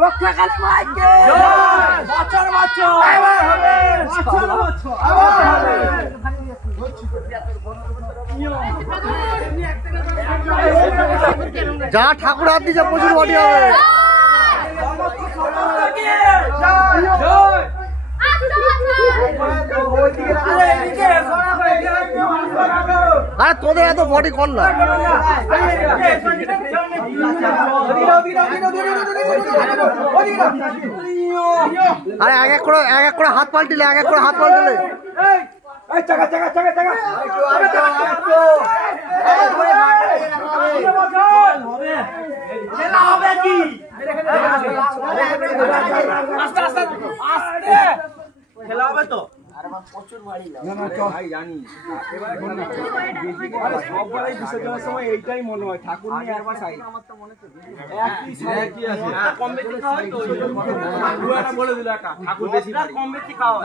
রক্ষাকালী মাইকে বছর বছর যা ঠাকুর হাত দিচ্ছে প্রচুর বডি হবে। আরে তোদের এত বডি কর না। আরে এক এক করে হাত পাল্টিলে হবে কি খেলা হবে তো প্রচুর বাড়ি জানি সববারই বিসর্জনের সময় এইটাই মনে হয় ঠাকুর নিয়ে একবার সাইড আমার তো মনে হচ্ছে কম বেশি খাওয়া হয় তো বলে দিল ঠাকুর বেশি কম বেশি খাওয়া